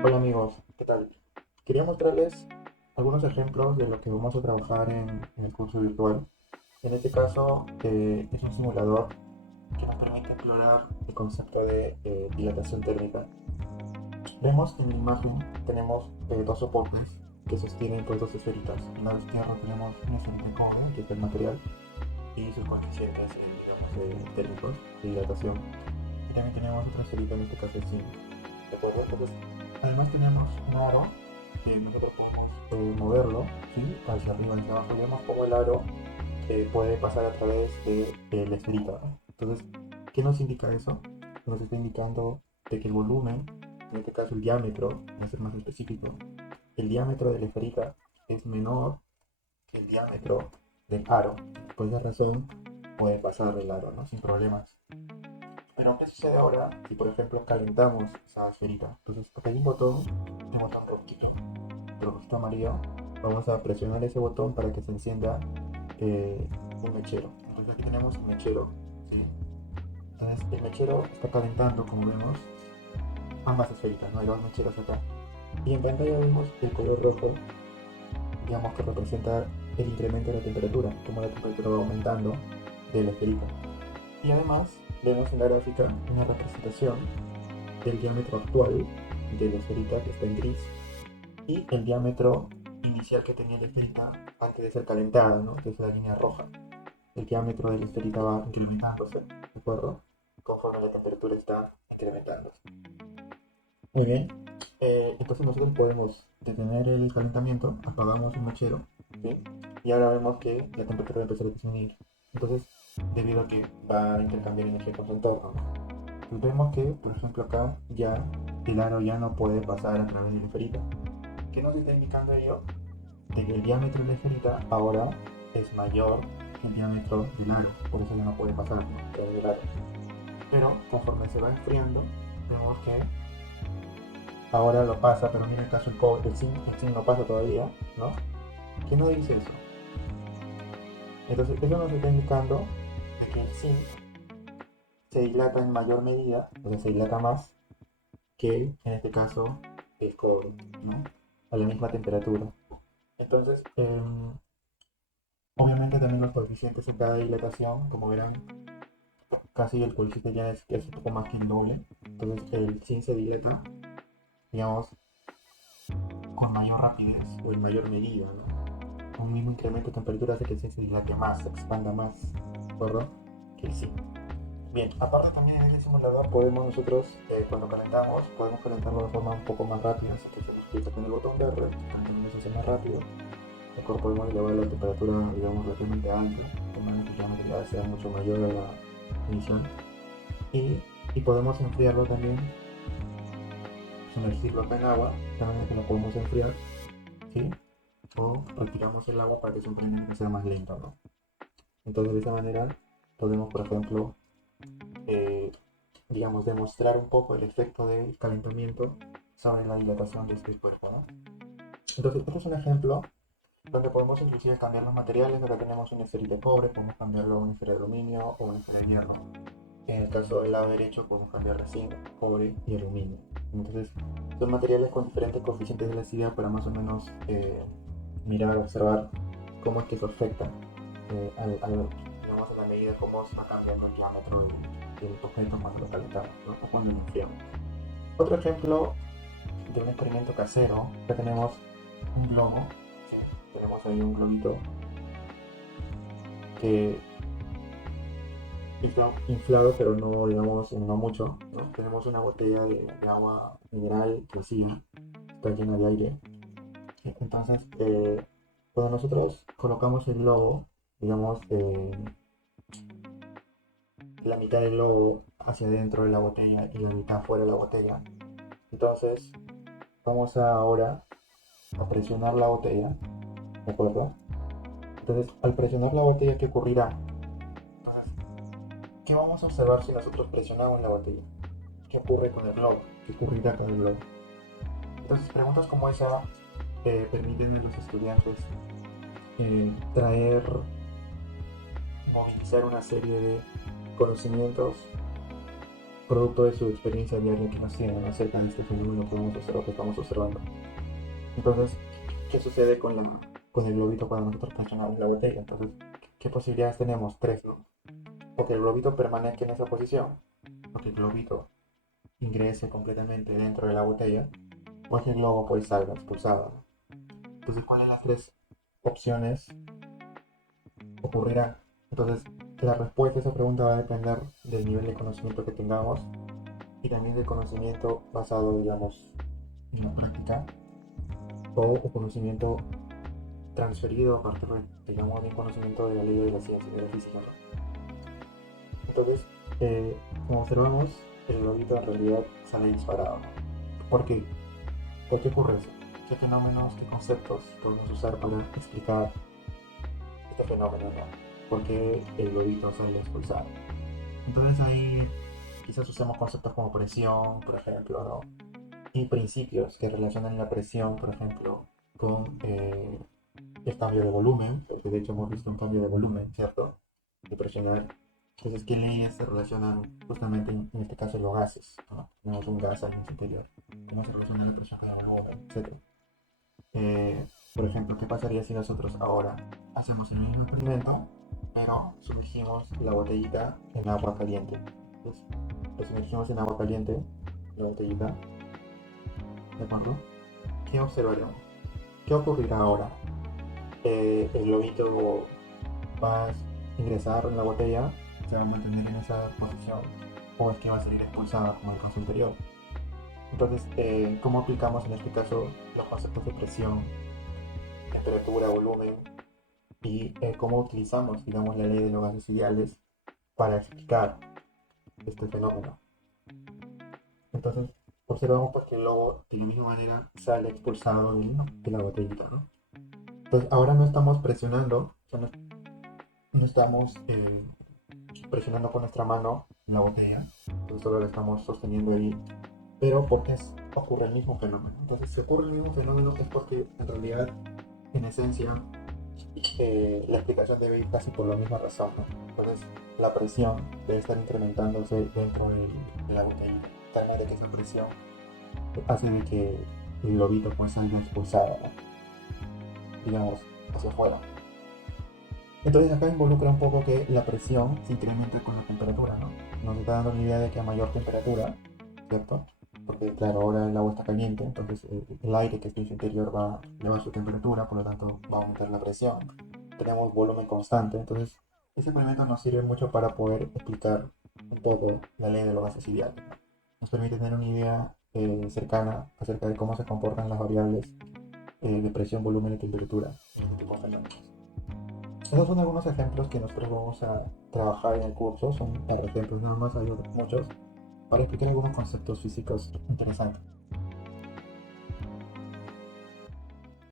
Hola amigos, ¿qué tal? Quería mostrarles algunos ejemplos de lo que vamos a trabajar en el curso virtual. En este caso es un simulador que nos permite explorar el concepto de dilatación térmica. Vemos en la imagen tenemos dos soportes que sostienen pues, dos esferitas. En lado izquierdo tenemos una esferita de cobre, que es el material, y sus coeficientes digamos, térmicos de dilatación. Y también tenemos otra esferita, en este caso el zinc. ¿De acuerdo? Entonces, además tenemos un aro que nosotros podemos moverlo, ¿sí? Hacia arriba y hacia abajo. Y vemos cómo el aro puede pasar a través de la esferita, ¿no? Entonces, ¿qué nos indica eso? Nos está indicando de que el volumen, en este caso el diámetro, para ser más específico, el diámetro de la esferita es menor que el diámetro del aro. Por esa razón puede pasar el aro, ¿no? Sin problemas. Pero ¿qué sucede ahora si por ejemplo calentamos esa esferita? Entonces, porque hay un botón rojito amarillo, vamos a presionar ese botón para que se encienda eh, un mechero. Entonces aquí tenemos un mechero, ¿sí? Entonces el mechero está calentando, como vemos, ambas esferitas, ¿no? Hay dos mecheros acá. Y en pantalla vemos el color rojo, digamos que representa el incremento de la temperatura, como la temperatura va aumentando de la esferita. Y además vemos en la gráfica una representación del diámetro actual de la esferita que está en gris y el diámetro inicial que tenía la esferita antes de ser calentada, ¿no? Que es la línea roja. El diámetro de la esferita va incrementándose, ¿de acuerdo? Conforme la temperatura está incrementándose. Muy bien. Entonces nosotros podemos detener el calentamiento, apagamos un mechero, ¿sí? Y ahora vemos que la temperatura empezó a disminuir. Entonces, debido a que va a intercambiar energía con su entorno, ¿no? Pues vemos que, por ejemplo, acá ya el aro ya no puede pasar a través de la esferita. ¿Qué nos está indicando ello? De que el diámetro de la esferita ahora es mayor que el diámetro del aro, por eso ya no puede pasar, ¿no? A través del aro. Pero conforme se va enfriando, vemos que ahora lo pasa, pero mira el caso el zinc no pasa todavía, ¿no? ¿Qué nos dice eso? Entonces, eso nos está indicando de que el zinc se dilata en mayor medida, o sea, se dilata más que en este caso el cobre, ¿no? A la misma temperatura. Entonces, obviamente también los coeficientes en cada dilatación, como verán, casi el coeficiente ya es un poco más que el doble. Entonces el zinc se dilata, digamos, con mayor rapidez o en mayor medida, ¿no? Un mismo incremento de temperatura hace que el zinc se dilate más, se expanda más, ¿de acuerdo? Que el zinc. Bien, aparte también en este simulador podemos nosotros, cuando calentamos, podemos calentarlo de forma un poco más rápida, así que se nos clica con el botón verde, también se hace más rápido. Mejor podemos elevar la temperatura, digamos, relativamente alta, de manera que la materia sea mucho mayor a la inicial. Y, y podemos enfriarlo también, sumergirlo en agua, de manera que lo podemos enfriar, ¿sí? O retiramos el agua para que su enfriamiento sea más lento, ¿no? Entonces de esa manera podemos, por ejemplo, eh, digamos, demostrar un poco el efecto del calentamiento sobre la dilatación de este cuerpo, ¿no? Entonces, este es un ejemplo donde podemos inclusive cambiar los materiales. Acá tenemos una esferita de cobre, podemos cambiarlo a una esfera de aluminio o una esfera de hierro. En el caso del lado derecho podemos cambiar de zinc, cobre y aluminio. Entonces son materiales con diferentes coeficientes de elasticidad para más o menos mirar, observar cómo es que eso afecta digamos, a la medida de cómo se va cambiando el diámetro del objeto cuando lo calentamos, ¿no? O cuando lo enfriamos. Otro ejemplo de un experimento casero, que tenemos un globo, ¿sí? Tenemos ahí un globito que está inflado, pero no, digamos, no mucho, ¿no? Tenemos una botella de agua mineral vacía, está llena de aire. Entonces, cuando nosotros colocamos el globo, digamos, la mitad del globo hacia adentro de la botella y la mitad fuera de la botella, entonces vamos ahora a presionar la botella, ¿de acuerdo? Entonces, al presionar la botella, ¿qué ocurrirá? Entonces, ¿qué vamos a observar si nosotros presionamos la botella? ¿Qué ocurre con el globo? ¿Qué ocurrirá con el globo? Entonces, preguntas como esa permiten a los estudiantes traer, movilizar una serie de conocimientos producto de su experiencia diaria que nos tienen acerca de este fenómeno que vamos a observar, que estamos observando. Entonces, ¿qué sucede con el globito cuando nosotros presionamos la botella? Entonces, ¿qué posibilidades tenemos? Tres, ¿no? O que el globito permanezca en esa posición, o que el globito ingrese completamente dentro de la botella, o que el globo pues salga expulsado. Entonces, ¿cuáles de las tres opciones ocurrirán? Entonces, la respuesta a esa pregunta va a depender del nivel de conocimiento que tengamos y también del conocimiento basado, digamos, en la práctica o conocimiento transferido a partir de, digamos, de un conocimiento de la ley de la ciencia, de la física, ¿no? Entonces, como observamos, el globito en realidad sale disparado, ¿no? ¿Por qué? ¿Por qué ocurre eso? ¿Qué fenómenos, qué conceptos podemos usar para explicar este fenómeno, ¿no? ¿Por qué el globito sale expulsado? Entonces ahí quizás usemos conceptos como presión, por ejemplo, ¿no? Y principios que relacionan la presión, por ejemplo, con el cambio de volumen, porque de hecho hemos visto un cambio de volumen, ¿cierto? De presionar. Entonces, ¿qué leyes se relacionan justamente en este caso los gases? ¿No? Tenemos un gas al interior. ¿Cómo se relaciona la presión con el volumen, etcétera? Por ejemplo, ¿qué pasaría si nosotros ahora hacemos el mismo experimento, pero sumergimos la botellita en agua caliente? Entonces, lo sumergimos en agua caliente, la botellita, ¿de acuerdo? ¿Qué observaremos? ¿Qué ocurrirá ahora? El globito va a ingresar en la botella, se va a mantener en esa posición, o es que va a salir expulsada como el caso anterior. Entonces, ¿cómo aplicamos en este caso los conceptos de presión, temperatura, volumen y cómo utilizamos, digamos, la ley de los gases ideales para explicar este fenómeno? Entonces, observamos pues que el globo de la misma manera sale expulsado de la botellita, ¿no? Entonces, ahora no estamos presionando, o sea, no estamos presionando con nuestra mano en la botella, entonces solo la estamos sosteniendo ahí, pero porque ocurre el mismo fenómeno. Entonces, si ocurre el mismo fenómeno es porque en realidad, en esencia, la explicación debe ir casi por la misma razón, ¿no? Entonces, la presión debe estar incrementándose dentro de la botella, de tal manera que esa presión hace de que el globito pues salga expulsado, ¿no? Digamos, hacia afuera. Entonces acá involucra un poco que la presión se incrementa con la temperatura, ¿no? Nos está dando la idea de que a mayor temperatura, ¿cierto? Porque claro, ahora el agua está caliente, entonces el aire que está en su interior va a elevar su temperatura, por lo tanto va a aumentar la presión. Tenemos volumen constante, entonces ese experimento nos sirve mucho para poder explicar un poco la ley de los gases ideales, ¿no? Nos permite tener una idea cercana acerca de cómo se comportan las variables de presión, volumen y temperatura en este tipo de fenómenos. Esos son algunos ejemplos que nosotros vamos a trabajar en el curso, son para ejemplos nada más, hay otros muchos, para explicar algunos conceptos físicos interesantes.